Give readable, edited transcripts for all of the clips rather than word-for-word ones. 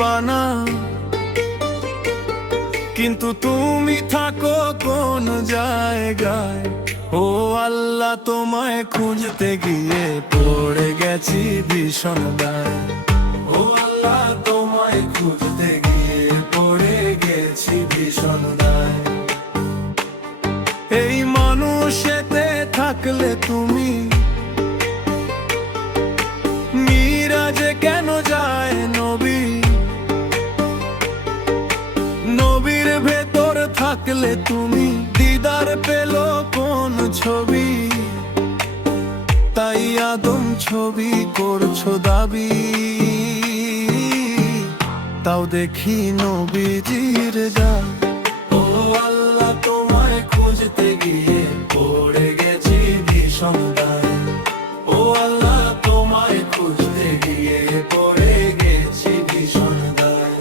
বানা, কিন্তু তুমি থাকো কোন জায়গায়। ও আল্লাহ, তোমায় খুঁজতে গিয়ে পড়ে গেছি ভীষণ দায়। ও আল্লাহ, তোমায় খুঁজতে গিয়ে পড়ে গেছি ভীষণ দায়। এই মানুষেতে থাকলে তুমি মিরাজে কেন যায় নবী? নবীর ভেতর থাকলে তুমি দিদার পেল কোন ছবি? তাই আদম ছবি করছো দাবি, তাও দেখি নবীজির গান। ও আল্লাহ, তোমায় খুঁজতে গিয়ে পড়ে গেছি ভীষণ দায়। ও আল্লাহ, তোমায় খুঁজতে গিয়ে পড়ে গেছি ভীষণ দায়।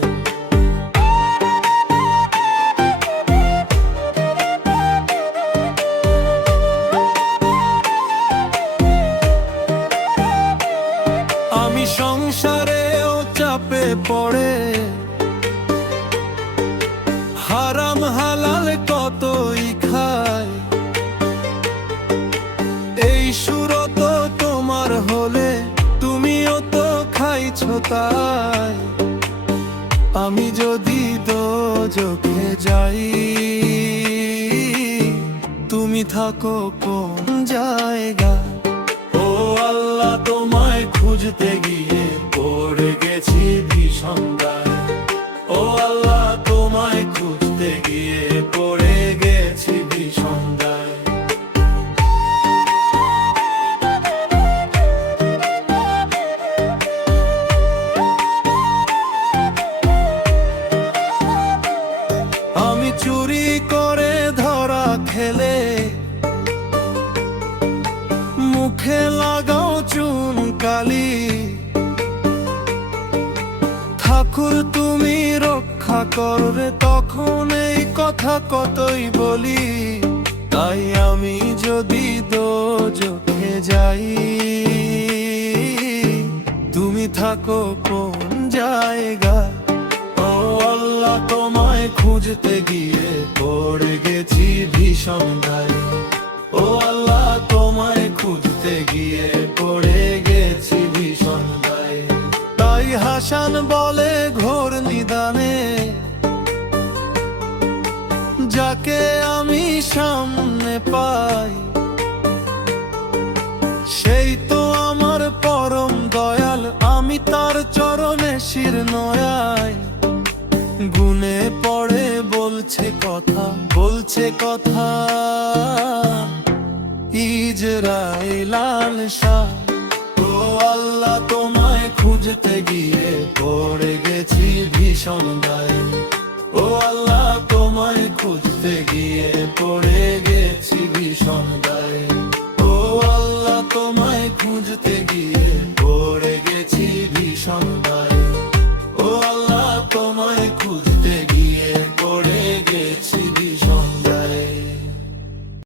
আমি সংসারেও চাপে পড়ে, হারাম হালাল কতই খাই। এই সুরত তোমার হলে তুমিও তো খাইছো তাই। আমি যদি দোজখে যাই, তুমি থাকো কোন জায়গায়? ও আল্লাহ, তোমায় খুঁজতে গিয়ে পড়ে গেছি ভীষণ দায়। ও আল্লাহ, তোমায় খুঁজতে গিয়ে পড়ে গেছি ভীষণ দায়। আমি চুরি করে ধরা খেলে মুখে লাগাও চুন কালি। ঠাকুর তুমি রক্ষা করবে, তখন এই কথা কতই বলি। তাই আমি যদি দোজখে যাই, তুমি থাকো কোন জায়গায়? ও আল্লাহ, তোমায় খুঁজতে গিয়ে পড়ে গেছি ভীষণ দায়। ও আল্লাহ, তোমায় খুঁজতে গিয়ে পড়ে গেছি ভীষণ দায়। তাই হাসান বলে ঘোর নিদানে, যাকে আমি সামনে পাই, সেই তো আমার পরম দয়াল। আমি তার চরণে শির নয়াই। গুনে পড়ে বলছে কথা ইজরাইল আল-শাহ। ও আল্লাহ, তোমায় খুঁজতে গিয়ে পড়ে গেছি ভীষণ দায়। ও আল্লাহ, তোমায় খুঁজতে গিয়ে পড়ে গেছি ভীষণ দায়। ও আল্লাহ, তোমায় খুঁজতে গিয়ে